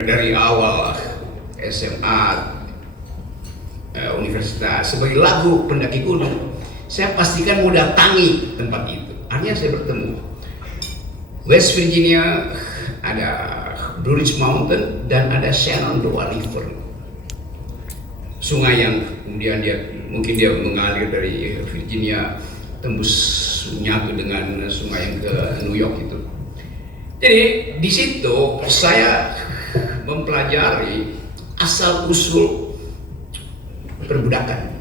Dari awal SMA, universitas, sebagai lagu pendaki gunung, saya pastikan mau datangi tempat itu. Akhirnya saya bertemu West Virginia, ada Blue Ridge Mountain, dan ada Shenandoah River, sungai yang kemudian mungkin dia mengalir dari Virginia tembus menyatu dengan sungai yang ke New York itu. Jadi di situ saya mempelajari asal usul perbudakan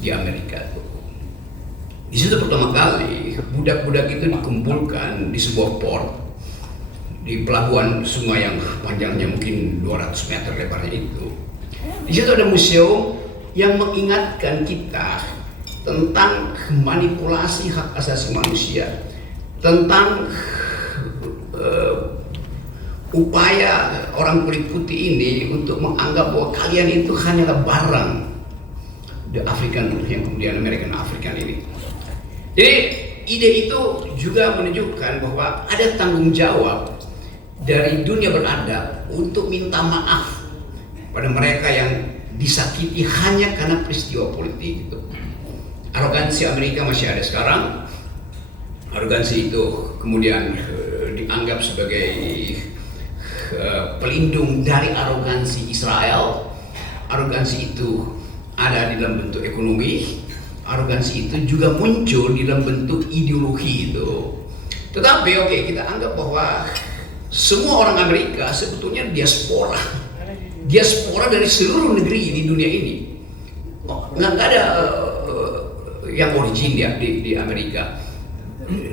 di Amerika. Di situ pertama kali budak-budak itu dikumpulkan di sebuah port di pelabuhan sungai yang panjangnya mungkin 200 meter lebarnya itu. Di situ ada museum yang mengingatkan kita tentang manipulasi hak asasi manusia, tentang upaya orang kulit putih ini untuk menganggap bahwa kalian itu hanyalah barang, the African yang kemudian American African ini. Jadi ide itu juga menunjukkan bahwa ada tanggung jawab dari dunia beradab untuk minta maaf pada mereka yang disakiti hanya karena peristiwa politik itu. Arogansi Amerika masih ada sekarang. Arogansi itu kemudian dianggap sebagai pelindung dari arogansi Israel. Arogansi itu ada di dalam bentuk ekonomi. Arogansi itu juga muncul di dalam bentuk ideologi itu. Tetapi oke, kita anggap bahwa semua orang Amerika sebetulnya diaspora. Diaspora dari seluruh negeri di dunia ini. Nggak ada yang origin ya di Amerika.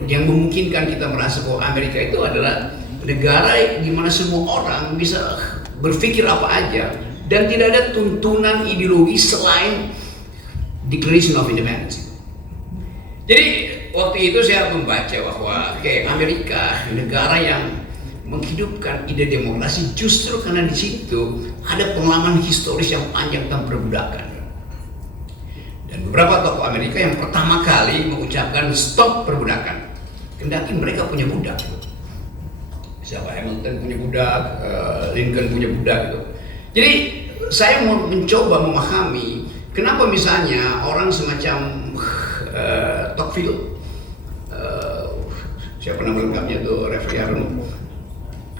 Yang memungkinkan kita merasa bahwa Amerika itu adalah negara di mana semua orang bisa berpikir apa aja dan tidak ada tuntunan ideologi selain Declaration of Independence. Jadi waktu itu saya membaca bahwa Amerika negara yang menghidupkan ide demokrasi justru karena di situ ada pengalaman historis yang panjang tentang perbudakan. Dan beberapa tokoh Amerika yang pertama kali mengucapkan stop perbudakan, kendati mereka punya budak. Siapa Hamilton punya budak, Lincoln punya budak gitu. Jadi saya mau mencoba memahami kenapa misalnya orang semacam Tocqueville, siapa nama lengkapnya tuh,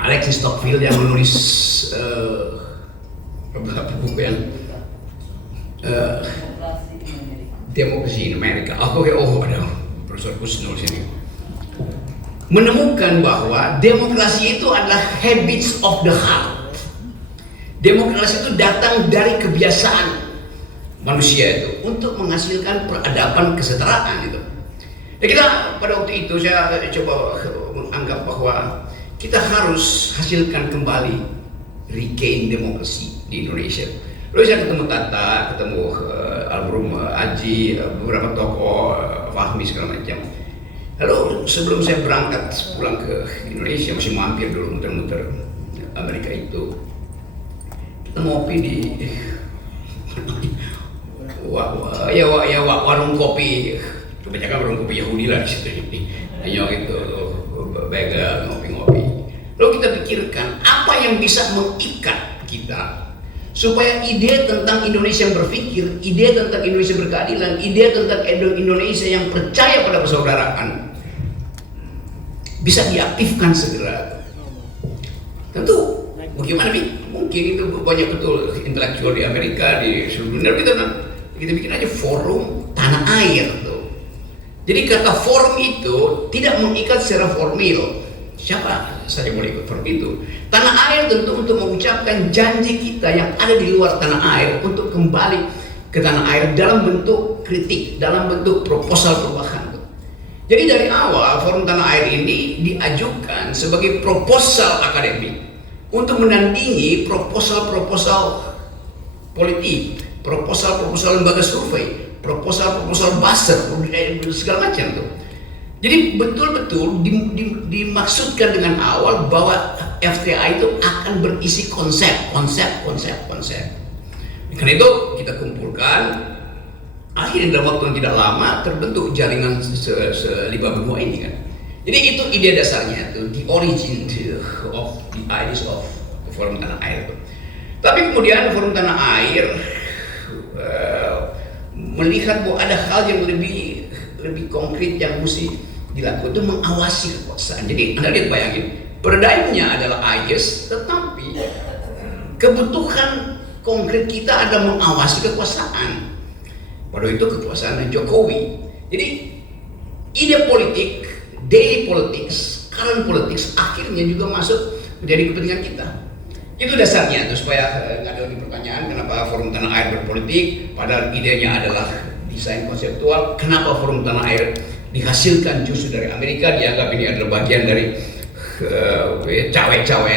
Alexis Tocqueville yang menulis beberapa buku yang Demokrasi in Amerika. Ada Profesor Kusnul sini menemukan bahwa demokrasi itu adalah habits of the heart. Demokrasi itu datang dari kebiasaan manusia itu untuk menghasilkan peradaban kesetaraan itu. Ya, kita pada waktu itu saya coba menganggap bahwa kita harus hasilkan kembali regain demokrasi di Indonesia. Lalu saya ketemu Tata, ketemu almarhum Aji, beberapa tokoh, Fahmi segala macam. Lalu sebelum saya berangkat pulang ke Indonesia, masih mampir dulu muter-muter Amerika itu, kita ngopi di warung kopi, kebanyakan warung kopi Yahudi lah di situ. Nyok itu bagel, ngopi-ngopi. Lalu kita pikirkan apa yang bisa mengikat kita supaya ide tentang Indonesia yang berpikir, ide tentang Indonesia berkeadilan, ide tentang Indonesia yang percaya pada persaudaraan bisa diaktifkan segera. Tentu bagaimana nih? Mungkin itu banyak betul intelektual di Amerika, di seluruh dunia. Kita bikin aja forum tanah air tuh. Jadi kata forum itu tidak mengikat secara formil. Siapa saja boleh ikut forum itu. Tanah air tentu untuk mengucapkan janji kita yang ada di luar tanah air untuk kembali ke tanah air dalam bentuk kritik, dalam bentuk proposal perubahan. Jadi dari awal forum tanah air ini diajukan sebagai proposal akademik untuk menandingi proposal-proposal politik, proposal-proposal lembaga survei, proposal-proposal buzzer, segala macam tuh. Jadi betul-betul dimaksudkan dengan awal bahwa FTA itu akan berisi konsep. Karena itu kita kumpulkan, akhirnya dalam waktu yang tidak lama terbentuk jaringan selima benua ini kan. Jadi itu ide dasarnya, itu the origin of the ideas of forum tanah air itu. Tapi kemudian forum tanah air melihat bahwa ada hal yang lebih konkret yang mesti dilakukan, itu mengawasi kekuasaan. Jadi Anda lihat, bayangin, paradigmnya adalah IS, tetapi kebutuhan konkret kita ada mengawasi kekuasaan. Pada itu kekuasaan Jokowi. Jadi ide politik, daily politics, current politics akhirnya juga masuk menjadi kepentingan kita. Itu dasarnya tuh, supaya nggak ada lagi pertanyaan kenapa forum tanah air berpolitik, padahal idenya adalah desain konseptual. Kenapa forum tanah air dihasilkan justru dari Amerika, dianggap ini adalah bagian dari cawe-cawe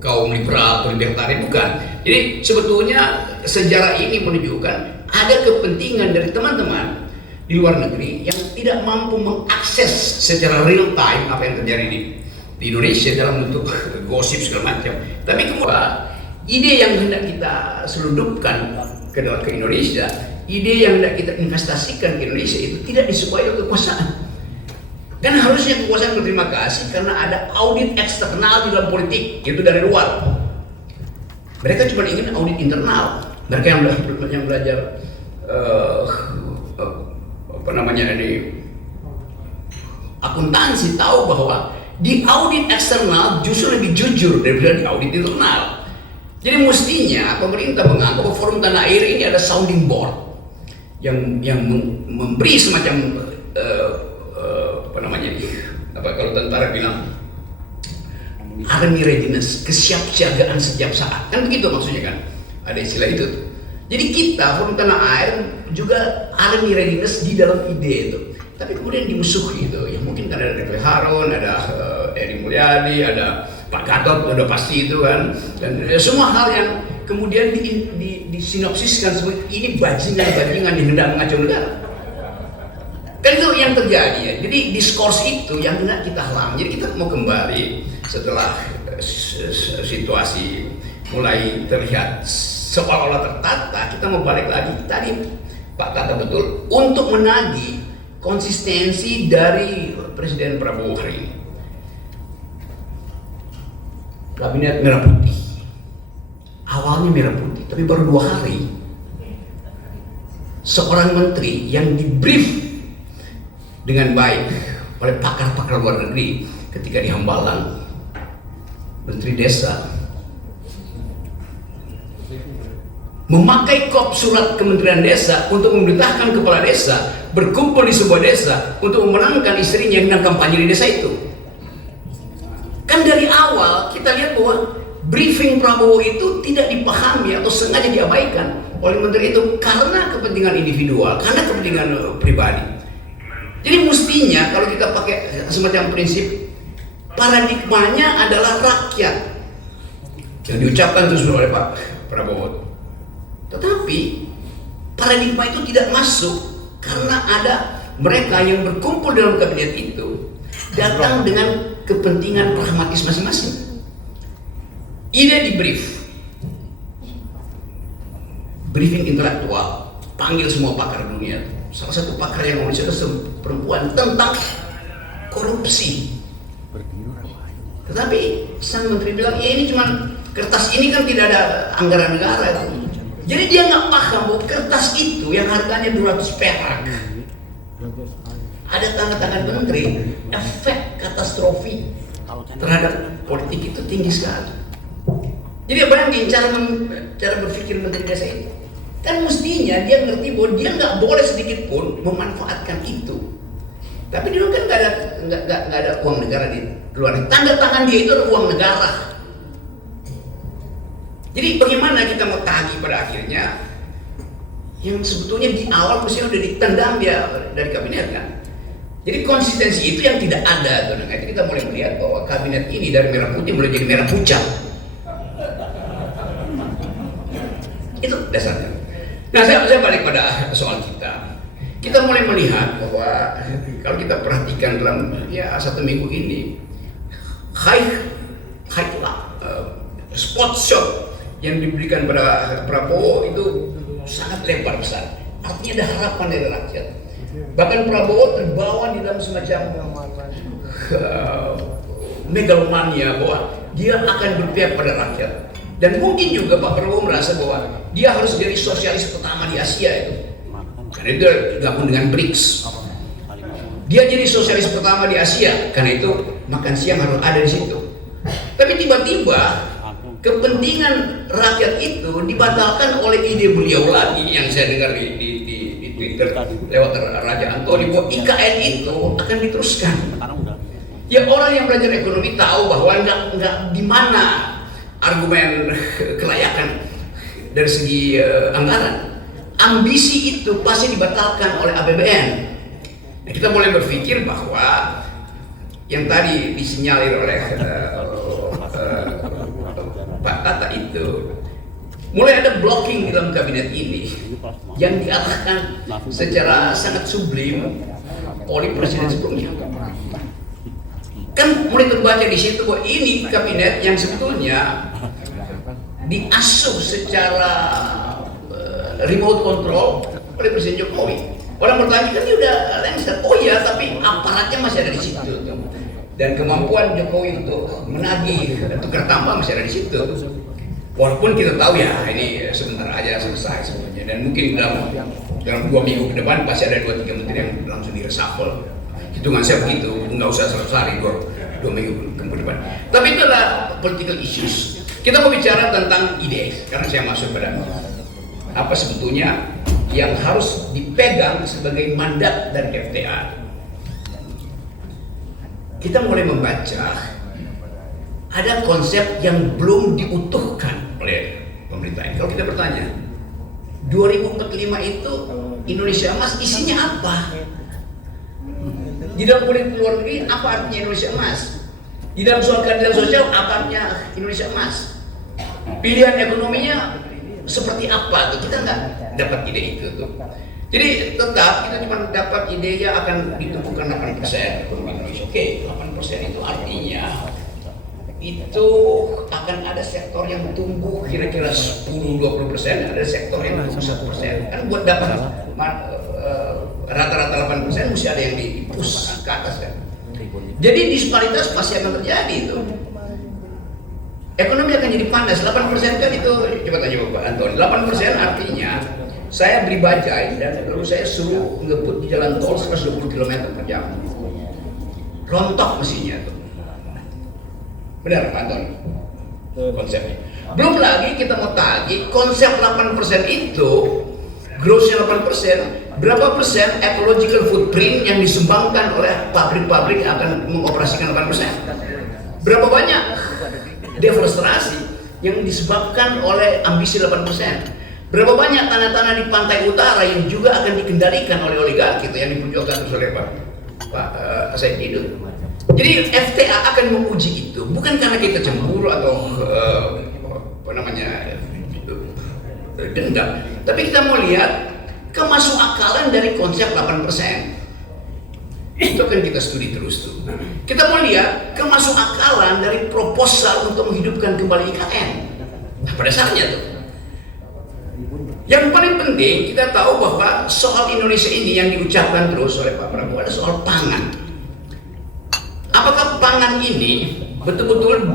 kaum liberal atau libertarian, bukan. Jadi sebetulnya sejarah ini menunjukkan ada kepentingan dari teman-teman di luar negeri yang tidak mampu mengakses secara real time apa yang terjadi di Indonesia dalam bentuk gosip segala macam. Tapi kemudian ide yang hendak kita selundupkan ke Indonesia, ide yang hendak kita investasikan ke Indonesia itu tidak disukai oleh kekuasaan. Kan harusnya kekuasaan berterima kasih karena ada audit eksternal di dalam politik, itu dari luar. Mereka cuma ingin audit internal. Mereka yang belajar akuntansi tahu bahwa di audit eksternal justru lebih jujur daripada di audit internal. Jadi mestinya pemerintah menganggap bahwa forum tanah air ini ada sounding board yang memberi semacam kalau tentara bilang army readiness, kesiapsiagaan setiap saat, kan begitu maksudnya kan, ada istilah itu tuh. Jadi kita forum tanah air juga army readiness di dalam ide itu, tapi kemudian dimusuhi itu, ya mungkin karena ada Refli Harun, ada Eri Mulyadi, ada Pak Gatot, udah pasti itu kan, dan semua hal yang kemudian disinopsiskan sebagai ini bajingan yang hendak mengacau negara. Kan itu yang terjadi ya. Jadi diskurs itu yang hendak kita halang. Jadi kita mau kembali setelah situasi mulai terlihat seolah-olah tertata, kita mau balik lagi tadi Pak kata betul untuk menagih konsistensi dari Presiden Prabowo hari ini. Kabinet merah putih, awalnya merah putih, tapi baru 2 hari seorang menteri yang dibrief dengan baik oleh pakar-pakar luar negeri ketika di Hambalang, Menteri Desa memakai kop surat Kementerian Desa untuk memerintahkan kepala desa berkumpul di sebuah desa untuk memenangkan istrinya yang sedang kampanye di desa itu. Kan dari awal kita lihat bahwa briefing Prabowo itu tidak dipahami atau sengaja diabaikan oleh menteri itu karena kepentingan individual, karena kepentingan pribadi. Jadi mestinya kalau kita pakai semacam prinsip, paradigmanya adalah rakyat yang diucapkan terus oleh Pak Prabowo. Tetapi paradigma itu tidak masuk karena ada mereka yang berkumpul dalam kabinet itu datang dengan kepentingan pragmatis masing-masing. Ide di briefing intelektual, panggil semua pakar dunia. Salah satu pakar yang ngomong perempuan tentang korupsi. Tetapi sang menteri bilang, ya ini cuma kertas ini kan tidak ada anggaran negara. Jadi dia nggak paham bahwa kertas itu yang harganya 200 perak. Ada tanda tangan menteri, efek katastrofi terhadap politik itu tinggi sekali. Jadi bayangin cara berpikir menteri desa itu. Kan mestinya dia ngerti bahwa dia nggak boleh sedikit pun memanfaatkan itu. Tapi dulu kan nggak ada uang negara di luar. Tanda tangan dia itu adalah uang negara. Jadi bagaimana kita mau tagih pada akhirnya yang sebetulnya di awal mestinya udah ditendang dia dari kabinet kan. Jadi konsistensi itu yang tidak ada tuh. Nah, itu kita mulai melihat bahwa kabinet ini dari merah putih mulai jadi merah pucat. Itu dasarnya. Nah, saya balik pada soal kita. Kita mulai melihat bahwa kalau kita perhatikan dalam satu minggu ini, spot shot yang diberikan pada Prabowo itu sangat lebar besar. Artinya ada harapan dari rakyat. Bahkan Prabowo terbawa di dalam semacam megalomania bahwa dia akan berpihak pada rakyat. Dan mungkin juga Pak Prabowo merasa bahwa dia harus jadi sosialis pertama di Asia itu. Karena itu gabung dengan BRICS. Dia jadi sosialis pertama di Asia, karena itu makan siang harus ada di situ. Tapi tiba-tiba kepentingan rakyat itu dibatalkan oleh ide beliau lagi yang saya dengar di Twitter lewat Raja Antoni bahwa IKN itu akan diteruskan. Ya, orang yang belajar ekonomi tahu bahwa nggak di mana argumen kelayakan dari segi anggaran. Ambisi itu pasti dibatalkan oleh APBN. Nah, kita boleh berpikir bahwa yang tadi disinyalir oleh Pak Tata itu mulai ada blocking di dalam kabinet ini yang diarahkan secara sangat sublim oleh presiden sebelumnya. Kan mulai terbaca di situ bahwa ini kabinet yang sebetulnya diasuh secara remote control oleh Presiden Jokowi. Orang bertanya kan dia udah lengser, oh ya, tapi aparatnya masih ada di situ. Dan kemampuan Jokowi untuk menagih tukar tambah masih ada di situ. Walaupun kita tahu ya ini sebentar aja selesai sebenarnya, dan mungkin dalam 2 minggu ke depan pasti ada 2-3 menteri yang langsung di-reshuffle. Hitungan saya begitu, nggak usah selesai 2 minggu ke depan. Tapi itu adalah political issues. Kita mau bicara tentang ide, karena saya masuk pada apa sebetulnya yang harus dipegang sebagai mandat dari FTA. Kita mulai membaca ada konsep yang belum diutuhkan oleh pemerintah ini. Kalau kita bertanya 2045 itu Indonesia Emas isinya apa? Di dalam politik luar negeri apa artinya Indonesia Emas? Di dalam soal keadilan sosial apa artinya Indonesia Emas? Pilihan ekonominya seperti apa tuh? Kita nggak dapat ide itu tuh. Jadi tetap kita cuma dapat ide ya akan ditumpukan 8% ekonomi Indonesia. Oke, 8% itu artinya itu akan ada sektor yang tumbuh kira-kira 10-20%, ada sektor yang tumbuh 1%. Kan buat dapat rata-rata 8% mesti ada yang di-push ke atas kan. Jadi disparitas pasti akan terjadi itu. Ekonomi akan jadi panas. 8% kan itu, coba tanya Bapak Antoni, 8% artinya saya beli bajai dan lalu saya suruh ngebut di jalan tol 120 km per jam. Rontok mesinnya tuh. Benar Pak Antoni? Konsepnya. Belum lagi kita mau tagih konsep 8% itu, grossnya 8%, berapa persen ecological footprint yang disumbangkan oleh pabrik-pabrik yang akan mengoperasikan 8%? Berapa banyak deforestasi yang disebabkan oleh ambisi 8%? Berapa banyak tanah-tanah di pantai utara yang juga akan dikendalikan oleh oligarki itu yang diperjuangkan oleh Pak Said Didu. Jadi FTA akan menguji itu bukan karena kita cemburu atau dendam, tapi kita mau lihat kemasukakalan dari konsep 8%. Itu akan kita studi terus tuh. Kita mau lihat kemasukakalan dari proposal untuk menghidupkan kembali IKN. Nah, pada saatnya tuh. Yang paling penting kita tahu bahwa soal Indonesia ini yang diucapkan terus oleh Pak Prabowo ada soal pangan. Apakah pangan ini betul-betul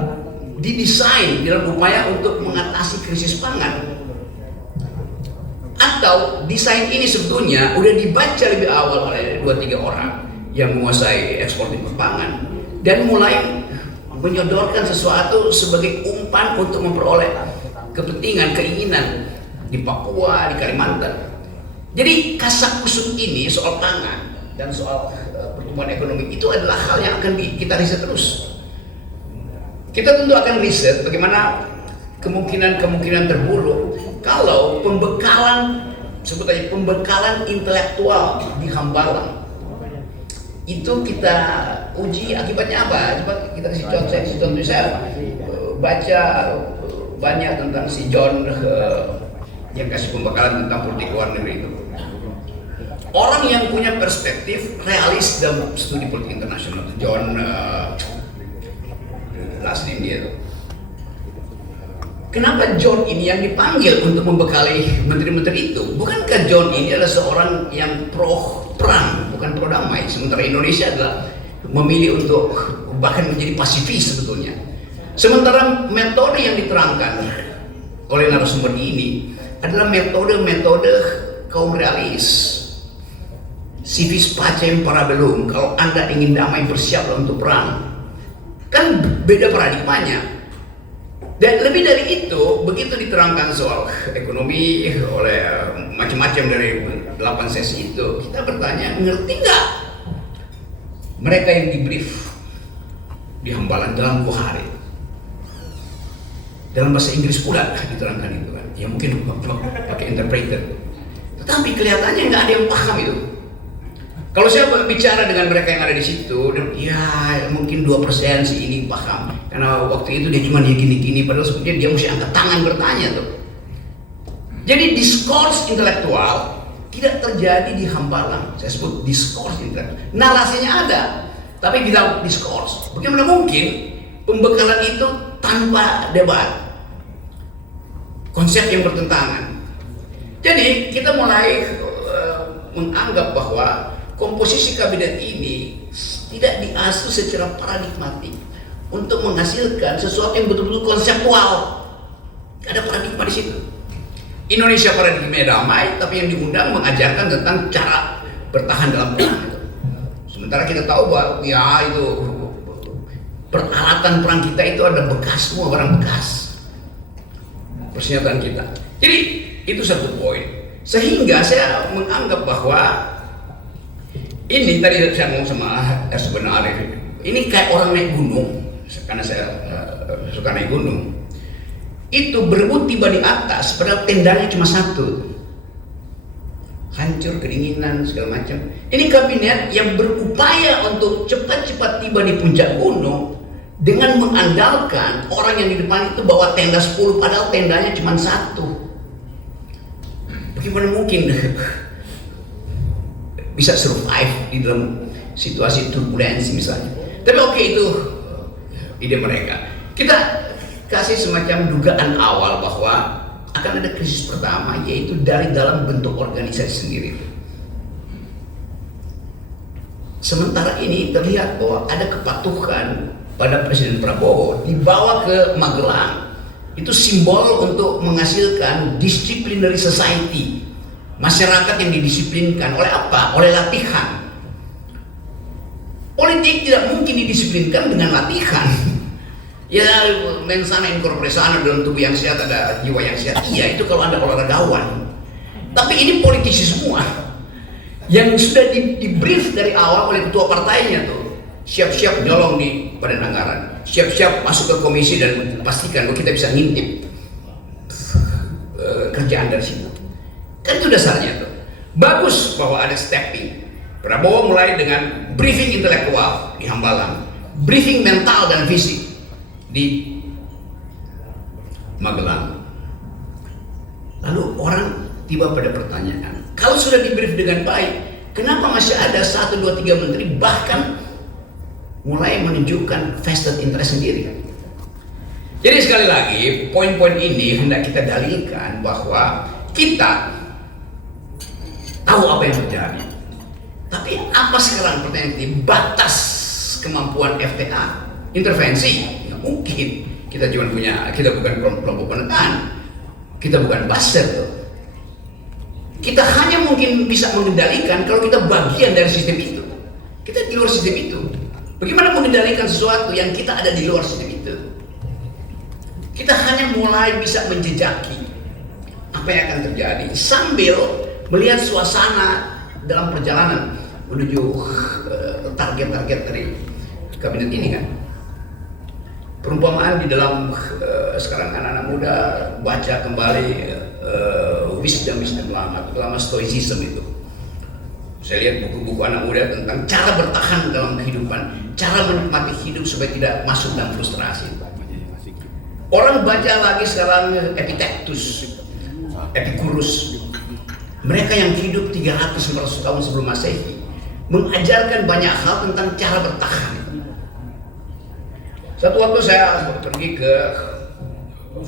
didesain dalam upaya untuk mengatasi krisis pangan? Atau desain ini sebetulnya udah dibaca lebih awal oleh 2-3 orang yang menguasai ekspor pangan dan mulai menyodorkan sesuatu sebagai umpan untuk memperoleh kepentingan, keinginan di Papua, di Kalimantan. Jadi kasak kusuk ini soal pangan dan soal pertumbuhan ekonomi itu adalah hal yang akan kita riset terus. Kita tentu akan riset bagaimana kemungkinan terburuk kalau pembekalan, sebut aja pembekalan intelektual di Hambalang itu kita uji akibatnya apa? Coba kita kasih contoh, saya baca banyak tentang si John yang kasih pembekalan tentang politik luar negeri itu. Orang yang punya perspektif realis dalam studi politik internasional itu John Laslim dia itu. Kenapa John ini yang dipanggil untuk membekali menteri-menteri itu? Bukankah John ini adalah seorang yang pro perang, bukan pro damai? Sementara Indonesia adalah memilih untuk bahkan menjadi pasifis sebetulnya. Sementara metode yang diterangkan oleh narasumber ini adalah metode kaum realis, civis pacem parabellum. Kalau Anda ingin damai, bersiaplah untuk perang. Kan beda paradigmanya. Dan lebih dari itu, begitu diterangkan soal ekonomi oleh macam-macam dari 8 sesi itu, kita bertanya, ngerti nggak mereka yang di-brief di Hambalang dalam 2 hari? Dalam bahasa Inggris pula diterangkan itu kan, ya mungkin pakai interpreter. Tetapi kelihatannya nggak ada yang paham itu. Kalau saya bicara dengan mereka yang ada di situ, ya mungkin 2% si ini paham. Karena waktu itu dia cuma gini-gini, padahal sebenarnya dia mesti angkat tangan bertanya tuh. Jadi diskurs intelektual tidak terjadi di Hambalang. Saya sebut diskurs intelektual. Narasinya ada, tapi tidak diskurs. Bagaimana mungkin pembekalan itu tanpa debat? Konsep yang bertentangan. Jadi kita mulai menganggap bahwa komposisi kabinet ini tidak diasuh secara paradigmatik untuk menghasilkan sesuatu yang betul-betul konseptual. Ada paradigma di situ. Indonesia paradigma damai, tapi yang diundang mengajarkan tentang cara bertahan dalam perang itu. Sementara kita tahu bahwa ya itu peralatan perang kita itu ada bekas, semua barang bekas persenjataan kita. Jadi itu satu poin. Sehingga saya menganggap bahwa ini tadi saya ngomong sama sebenarnya ini kayak orang naik gunung, karena saya suka naik gunung. Itu berebut tiba di atas, padahal tendanya cuma satu. Hancur, kedinginan, segala macam. Ini kabinet yang berupaya untuk cepat-cepat tiba di puncak gunung dengan mengandalkan orang yang di depan itu bawa tenda 10, padahal tendanya cuma satu. Bagaimana mungkin bisa survive di dalam situasi turbulensi misalnya? Tapi oke, itu ide mereka. Kita kasih semacam dugaan awal bahwa akan ada krisis pertama, yaitu dari dalam bentuk organisasi sendiri. Sementara ini terlihat bahwa ada kepatuhan pada Presiden Prabowo dibawa ke Magelang. Itu simbol untuk menghasilkan disciplinary society, masyarakat yang didisiplinkan. Oleh apa? Oleh latihan. Politik tidak mungkin didisiplinkan dengan latihan. Ya, mensana in corpore sano, dalam tubuh yang sehat ada jiwa yang sehat. Iya, itu kalau Anda olahragawan. Tapi ini politisi semua yang sudah di-brief dari awal oleh ketua partainya tuh. Siap-siap nyolong di badan anggaran, siap-siap masuk ke komisi dan pastikan bahwa kita bisa ngintip kerjaan dari situ. Kan itu dasarnya tuh. Bagus bahwa ada stepping. Prabowo mulai dengan briefing intelektual di Hambalang, briefing mental dan fisik di Magelang. Lalu orang tiba pada pertanyaan, kalau sudah di-brief dengan baik, kenapa masih ada 1, 2, 3 menteri bahkan mulai menunjukkan vested interest sendiri? Jadi sekali lagi, poin-poin ini hendak kita dalilkan bahwa kita tahu apa yang terjadi. Tapi apa sekarang pertanyaan ini? Batas kemampuan FTA intervensi? Ya mungkin. Kita bukan kelompok penekan, kita bukan buzzer. Kita hanya mungkin bisa mengendalikan kalau kita bagian dari sistem itu. Kita di luar sistem itu. Bagaimana mengendalikan sesuatu yang kita ada di luar sistem itu? Kita hanya mulai bisa menjejaki apa yang akan terjadi sambil melihat suasana dalam perjalanan menuju target-target dari kabinet ini kan. Perumpamaan di dalam sekarang anak-anak muda baca kembali wisdom lama stoicism itu. Saya lihat buku-buku anak muda tentang cara bertahan dalam kehidupan, cara menikmati hidup supaya tidak masuk dalam frustrasi. Orang baca lagi sekarang Epictetus, Epicurus. Mereka yang hidup 300-400 tahun sebelum Masehi mengajarkan banyak hal tentang cara bertahan. Satu waktu saya pergi ke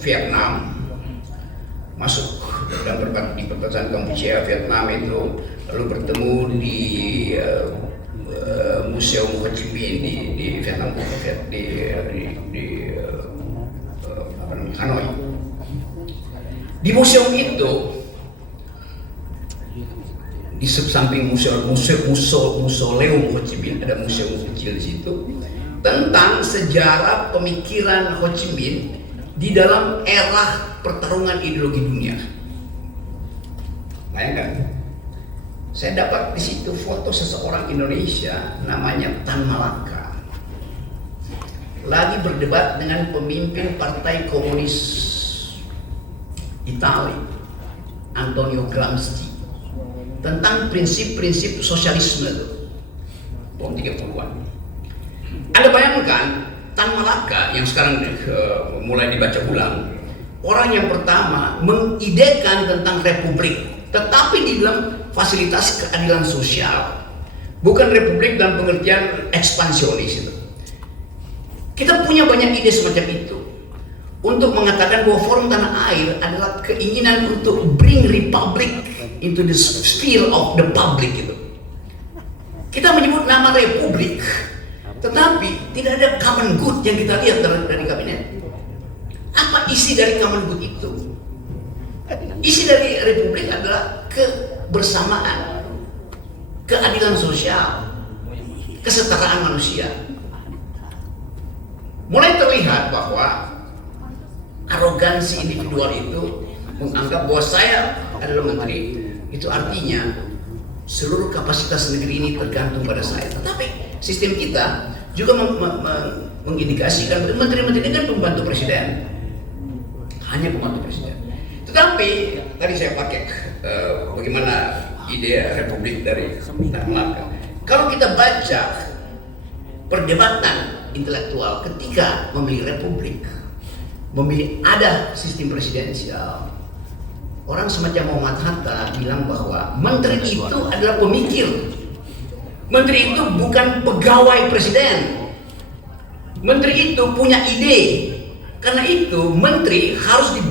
Vietnam, masuk dan di perbatasan Kampuchea Vietnam itu, lalu bertemu di Museum Ho Chi Minh di Vietnam, di Hanoi. Di museum itu, di samping mausoleum Ho Chi Minh, ada museum kecil di situ tentang sejarah pemikiran Ho Chi Minh di dalam era pertarungan ideologi dunia. Bayangkan, saya dapat di situ foto seseorang Indonesia namanya Tan Malaka lagi berdebat dengan pemimpin Partai Komunis Italia, Antonio Gramsci, tentang prinsip-prinsip sosialisme itu tahun 30-an. Anda bayangkan Tan Malaka yang sekarang mulai dibaca ulang, orang yang pertama mengidekan tentang republik, tetapi di dalam fasilitas keadilan sosial, bukan republik dalam pengertian ekspansionis itu. Kita punya banyak ide semacam itu untuk mengatakan bahwa Forum Tanah Air adalah keinginan untuk bring republic into the sphere of the public itu. Kita menyebut nama republik, tetapi tidak ada common good yang kita lihat dari kabinet. Apa isi dari common good itu? Isi dari republik adalah kebersamaan, keadilan sosial, kesetaraan manusia. Mulai terlihat bahwa arogansi individual itu menganggap bahwa saya adalah menteri, itu artinya seluruh kapasitas negeri ini tergantung pada saya. Tetapi sistem kita juga mengindikasikan menteri-menteri ini kan pembantu presiden, hanya pembantu presiden. Tetapi tadi saya pakai bagaimana ide republik dari Tan Malaka. Kalau kita baca perdebatan intelektual ketika memilih republik, memilih ada sistem presidensial, orang semacam Muhammad Hatta bilang bahwa menteri itu adalah pemikir. Menteri itu bukan pegawai presiden. Menteri itu punya ide. Karena itu menteri harus di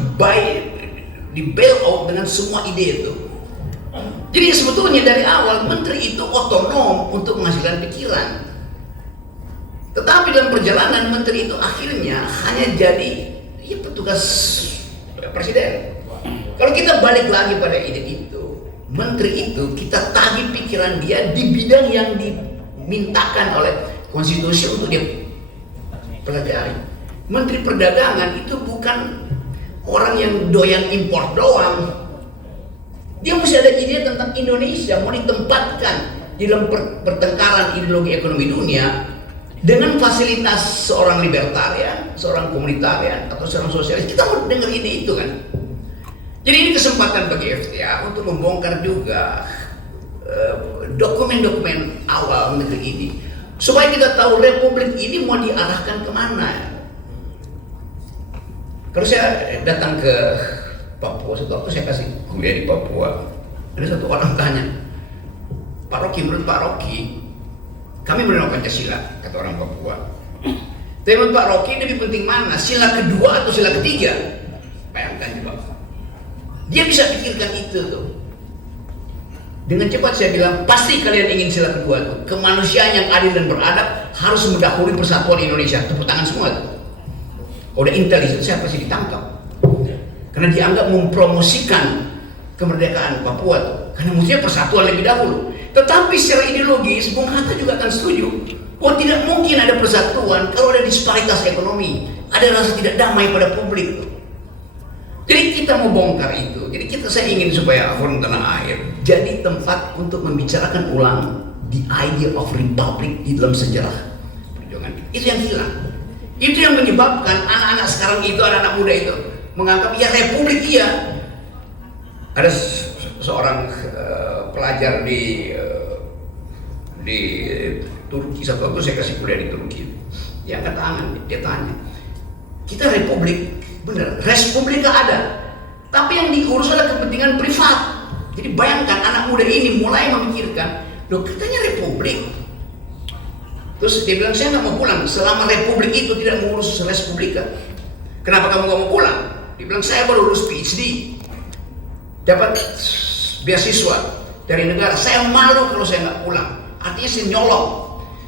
bail out dengan semua ide itu. Jadi sebetulnya dari awal menteri itu otonom untuk menghasilkan pikiran. Tetapi dalam perjalanan menteri itu akhirnya hanya jadi petugas presiden. Kalau kita balik lagi pada ide itu, menteri itu kita tagih pikiran dia di bidang yang dimintakan oleh konstitusi untuk dia pelajari. Menteri perdagangan itu bukan orang yang doyan impor doang. Dia mesti ada ide tentang Indonesia mau ditempatkan di dalam pertengkaran ideologi ekonomi dunia dengan fasilitas seorang libertarian, seorang komunitarian, atau seorang sosialis. Kita mau dengar ide itu kan. Jadi ini kesempatan bagi FTA untuk membongkar juga dokumen-dokumen awal negeri ini, supaya kita tahu republik ini mau diarahkan kemana. Kalau saya datang ke Papua, satu waktu saya kasih kuliah di Papua, ada satu orang tanya, Pak Rocky, menurut Pak Rocky, kami menerima Pancasila, kata orang Papua. Tapi menurut Pak Rocky lebih penting mana, sila kedua atau sila ketiga? Bayangkan coba. Dia bisa pikirkan itu tuh. Dengan cepat saya bilang, pasti kalian ingin sila kedua tuh. Kemanusiaan yang adil dan beradab harus mendahului persatuan Indonesia. Tepuk tangan semua tuh. Kalau udah intelijen saya pasti ditangkap. Karena dianggap mempromosikan kemerdekaan Papua tuh. Karena mestinya persatuan lebih dahulu. Tetapi secara ideologis, Bung Hatta juga akan setuju. Oh, tidak mungkin ada persatuan kalau ada disparitas ekonomi, ada rasa tidak damai pada publik tuh. Jadi kita mau bongkar itu. Jadi saya ingin supaya Forum Tanah Air jadi tempat untuk membicarakan ulang the idea of republic di dalam sejarah perjuangan. Itu yang hilang. Itu yang menyebabkan anak-anak sekarang itu, anak-anak muda itu menganggap ya republik iya. Ada seorang pelajar di Turki, satu waktu saya kasih kuliah di Turki. Dia angkat tangan, dia tanya, kita republik, benar, respublika ada, tapi yang diurus adalah kepentingan privat. Jadi bayangkan anak muda ini mulai memikirkan, loh katanya republik. Terus dia bilang, saya nggak mau pulang selama republik itu tidak mengurus respublika. Kenapa kamu nggak mau pulang? Dia bilang, saya baru lulus PhD, dapat beasiswa dari negara, saya malu kalau saya nggak pulang. Artinya saya nyolong.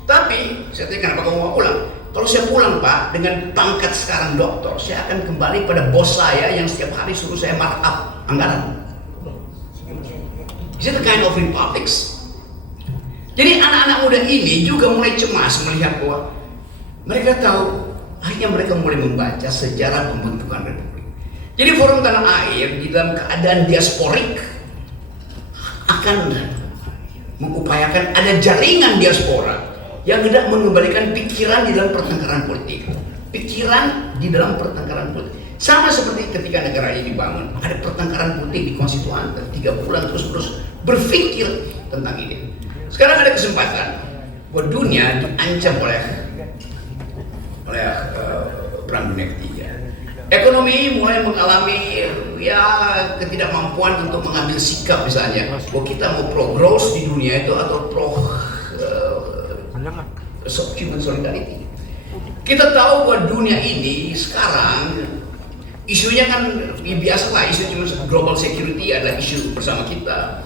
Tapi saya tanya, kenapa kamu mau pulang? Kalau saya pulang Pak, dengan pangkat sekarang doktor, saya akan kembali pada bos saya yang setiap hari suruh saya markup anggaran. Is it the kind of republics? Jadi anak-anak muda ini juga mulai cemas melihat bahwa mereka tahu, akhirnya mereka mulai membaca sejarah pembentukan republik. Jadi Forum Tanah Air di dalam keadaan diasporik akan mengupayakan ada jaringan diaspora yang hendak mengembalikan pikiran di dalam pertengkaran politik. Pikiran di dalam pertengkaran politik. Sama seperti ketika negara ini dibangun, ada pertengkaran politik di konstituan 3 bulan terus berpikir tentang ini. Sekarang ada kesempatan bahwa dunia diancam oleh perang dunia ketiga. Ekonomi mulai mengalami ketidakmampuan untuk mengambil sikap misalnya bahwa kita mau pro growth di dunia itu atau pro human solidarity. Kita tahu bahwa dunia ini sekarang isunya kan biasalah, isu cuma global security adalah isu bersama kita,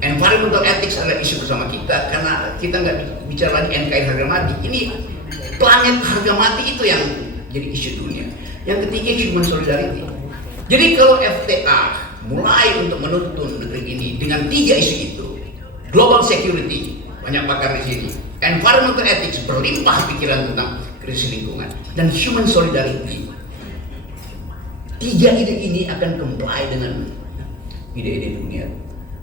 environmental ethics adalah isu bersama kita, karena kita nggak bicara lagi NKRI harga mati. Ini planet harga mati itu yang jadi isu dunia. Yang ketiga human solidarity. Jadi kalau FTA mulai untuk menuntun negeri ini dengan 3 isu itu, global security, banyak pakar di sini, environmental ethics, berlimpah pikiran tentang krisis lingkungan, dan human solidarity. 3 ide ini akan comply dengan ide-ide dunia.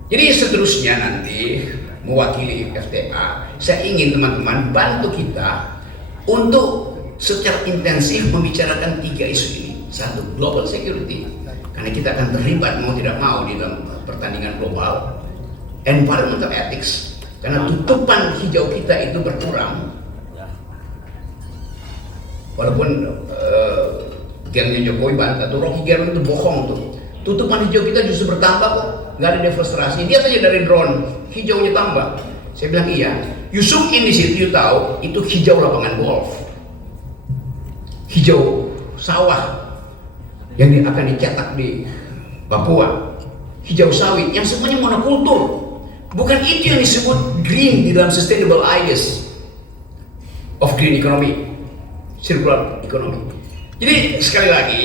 Jadi seterusnya nanti mewakili FTA, saya ingin teman-teman bantu kita untuk secara intensif membicarakan 3 isu ini. 1, global security, karena kita akan terlibat mau tidak mau di dalam pertandingan global. Environmental ethics, karena tutupan hijau kita itu berkurang. Walaupun gengnya Jokowi bantah tuh, Rocky Gerung itu bohong tuh. Tutupan hijau kita justru bertambah kok, nggak ada deforestasi. Dia saja dari drone, hijaunya tambah. Saya bilang iya. You zoom in di situ, you tahu itu hijau lapangan golf, hijau sawah yang akan dicetak di Papua, hijau sawit yang semuanya monokultur. Bukan itu yang disebut green di dalam sustainable ideas of green economy, circular economy. Jadi sekali lagi,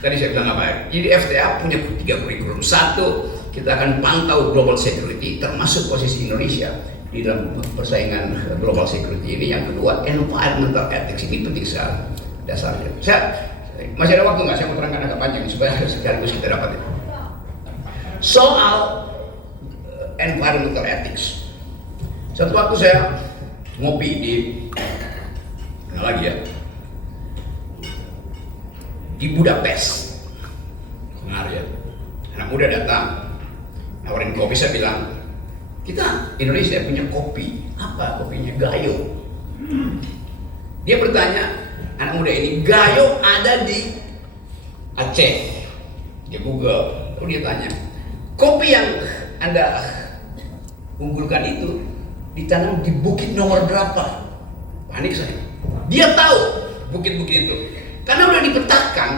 tadi saya bilang apa? Jadi FTA punya 3 kurikulum. 1, kita akan pantau global security, termasuk posisi Indonesia di dalam persaingan global security ini. Yang kedua, environmental ethics, ini penting sekali dasarnya. Saya masih ada waktu nggak? Saya mau terangkan agak panjang supaya sekaligus kita dapat itu. Soal environmental ethics. Satu waktu saya ngopi di mana lagi ya? Di Budapest. Hunggaria. Anak muda datang, nawarin kopi. Saya bilang, kita Indonesia punya kopi. Apa kopinya? Gayo. Dia bertanya, anak muda ini, Gayo ada di Aceh. Dia Google, lalu dia tanya, kopi yang Anda unggulkan itu ditanam di bukit nomor berapa? Panik saya. Dia tahu bukit-bukit itu, karena udah dipetakan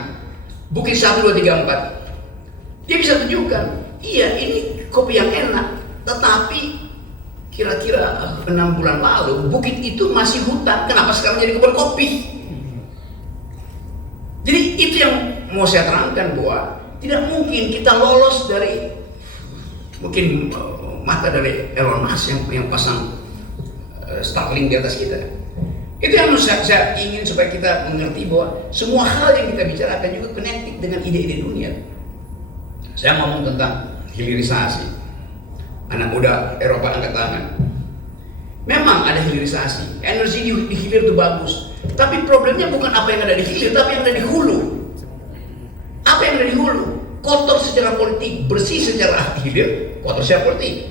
bukit 1, 2, 3, 4. Dia bisa tunjukkan, iya ini kopi yang enak, tetapi kira-kira 6 bulan lalu bukit itu masih hutan. Kenapa sekarang jadi kebun kopi? Jadi itu yang mau saya terangkan, bahwa tidak mungkin kita lolos dari mungkin mata dari Elon Musk yang pasang Starlink di atas kita. Itu yang saya ingin supaya kita mengerti bahwa semua hal yang kita bicarakan juga connected dengan ide-ide dunia. Saya ngomong tentang hilirisasi. Anak muda Eropa angkat tangan. Memang ada hilirisasi, energi di hilir itu bagus. Tapi problemnya bukan apa yang ada di hilir, tapi yang ada di hulu. Apa yang ada di hulu? Kotor secara politik, bersih secara hilir, kotor secara politik.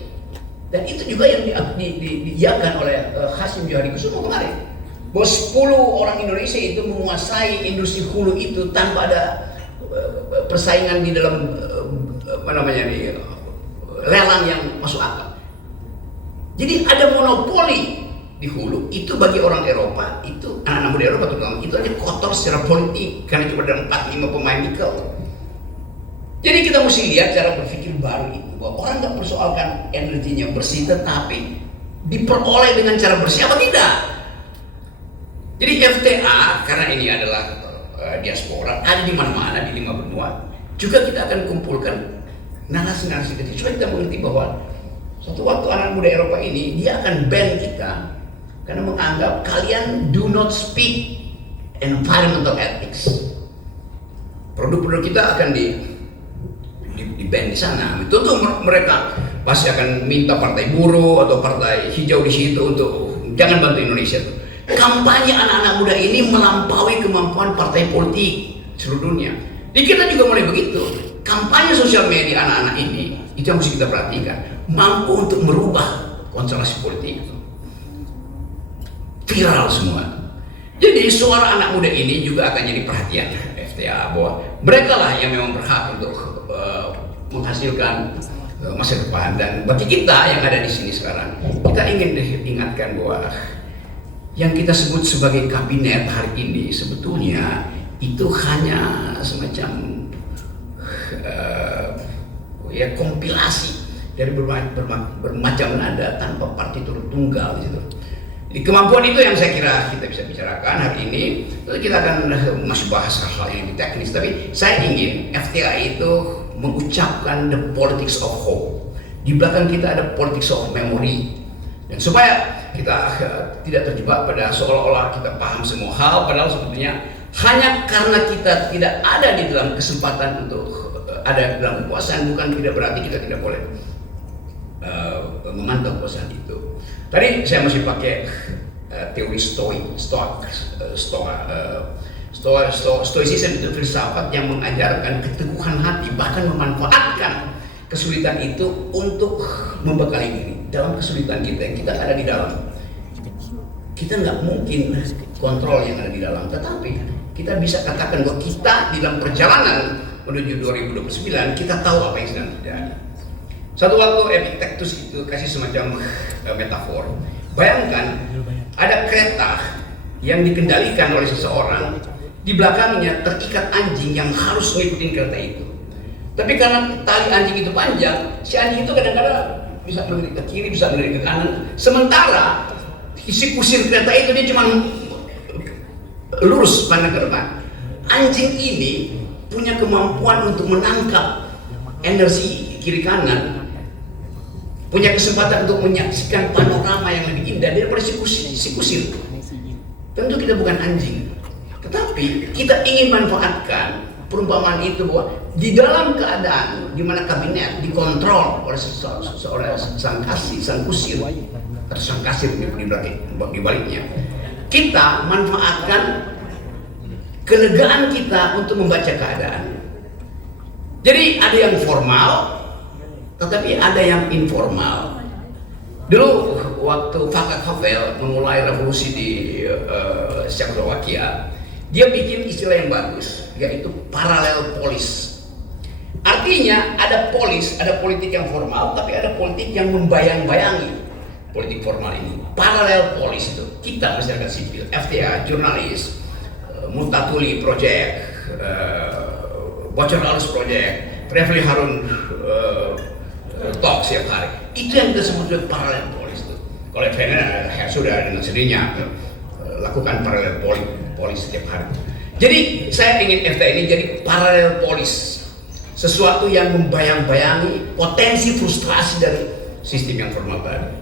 Dan itu juga yang diiakan oleh Hasyim Johari Kusumo kemarin, bahwa 10 orang Indonesia itu menguasai industri hulu itu tanpa ada persaingan di dalam lelang yang masuk akal. Jadi ada monopoli di hulu itu bagi orang Eropa, itu anak-anak muda Eropa terutama, itu aja kotor secara politik karena cuma ada 4-5 pemain nikel. Jadi kita mesti lihat cara berpikir baru itu, bahwa orang nggak persoalkan energinya bersih, tetapi diperoleh dengan cara bersih apa tidak. Jadi FTA karena ini adalah diaspora, ada di mana-mana di 5 benua. Juga kita akan kumpulkan narasi-narasi kecil supaya kita mengerti bahwa suatu waktu anak muda Eropa ini dia akan ban kita karena menganggap kalian do not speak environmental ethics. Produk-produk kita akan di ban di sana. Tentu mereka pasti akan minta partai buruh atau partai hijau di situ untuk jangan bantu Indonesia. Kampanye anak-anak muda ini melampaui kemampuan partai politik seluruh dunia. Di kita juga mulai begitu. Kampanye sosial media anak-anak ini itu yang mesti kita perhatikan, mampu untuk merubah konstelasi politik. Viral semua. Jadi suara anak muda ini juga akan jadi perhatian FTA bahwa mereka lah yang memang berhak untuk menghasilkan masa depan. Dan bagi kita yang ada di sini sekarang, kita ingin diingatkan bahwa yang kita sebut sebagai kabinet hari ini sebetulnya itu hanya semacam kompilasi dari bermacam nada tanpa partitur tunggal gitu. Di kemampuan itu yang saya kira kita bisa bicarakan hari ini. Tentu kita akan masih bahas hal-hal yang lebih teknis, tapi saya ingin FTA itu mengucapkan the politics of hope. Di belakang kita ada politics of memory. Dan supaya kita tidak terjebak pada seolah-olah kita paham semua hal, padahal sebetulnya hanya karena kita tidak ada di dalam kesempatan untuk ada dalam kekuasaan bukan tidak berarti kita tidak boleh memantau kekuasaan itu. Tadi saya masih pakai teori stoicism itu filsafat yang mengajarkan keteguhan hati, bahkan memanfaatkan kesulitan itu untuk membekali diri. Dalam kesulitan kita yang kita ada di dalam, kita nggak mungkin kontrol yang ada di dalam, tetapi kita bisa katakan bahwa kita di dalam perjalanan menuju 2029 kita tahu apa yang sedang terjadi. Satu waktu Epictetus itu kasih semacam metafor. Bayangkan ada kereta yang dikendalikan oleh seseorang, di belakangnya terikat anjing yang harus mengikuti kereta itu. Tapi karena tali anjing itu panjang, si anjing itu kadang-kadang bisa melirik ke kiri, bisa melirik ke kanan. Sementara si kusir kereta itu dia cuma lurus pandang ke depan. Anjing ini punya kemampuan untuk menangkap energi kiri kanan, punya kesempatan untuk menyaksikan panorama yang lebih indah daripada si kusir. Tentu kita bukan anjing, tetapi kita ingin manfaatkan perumpamaan itu bahwa di dalam keadaan di mana kabinet dikontrol oleh seorang sang kusir atau sang kasir di baliknya, kita manfaatkan kelegaan kita untuk membaca keadaan. Jadi ada yang formal, tetapi ada yang informal. Dulu waktu Václav Havel memulai revolusi di Czechoslovakia, dia bikin istilah yang bagus, yaitu paralel polis. Artinya ada polis, ada politik yang formal, tapi ada politik yang membayang-bayangi politik formal ini. Paralel polis itu kita masyarakat sipil, FTA, jurnalis, Multatuli Project, Bocor Halus Project, Refli Harun talk setiap hari. Itu yang kita sebut dengan paralel polis itu. Kalau FNN sudah dengan sendirinya lakukan paralel polis setiap hari. Jadi saya ingin FTA ini jadi paralel polis, sesuatu yang membayang-bayangi potensi frustrasi dari sistem yang formal tadi.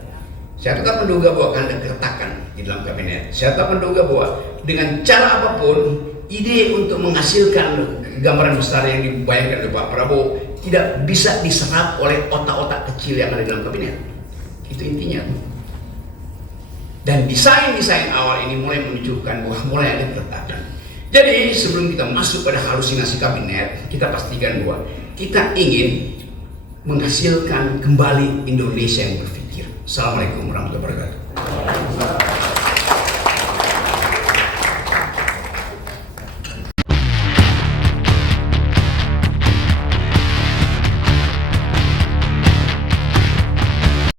Saya tetap menduga bahwa akan ada keretakan di dalam kabinet. Saya tetap menduga bahwa dengan cara apapun, ide untuk menghasilkan gambaran besar yang dibayangkan oleh Pak Prabowo tidak bisa diserap oleh otak-otak kecil yang ada di dalam kabinet. Itu intinya. Dan desain awal ini mulai menunjukkan bahwa mulai ada keretakan. Jadi sebelum kita masuk pada halusinasi kabinet, kita pastikan bahwa kita ingin menghasilkan kembali Indonesia yang berpikir. Assalamualaikum warahmatullahi wabarakatuh.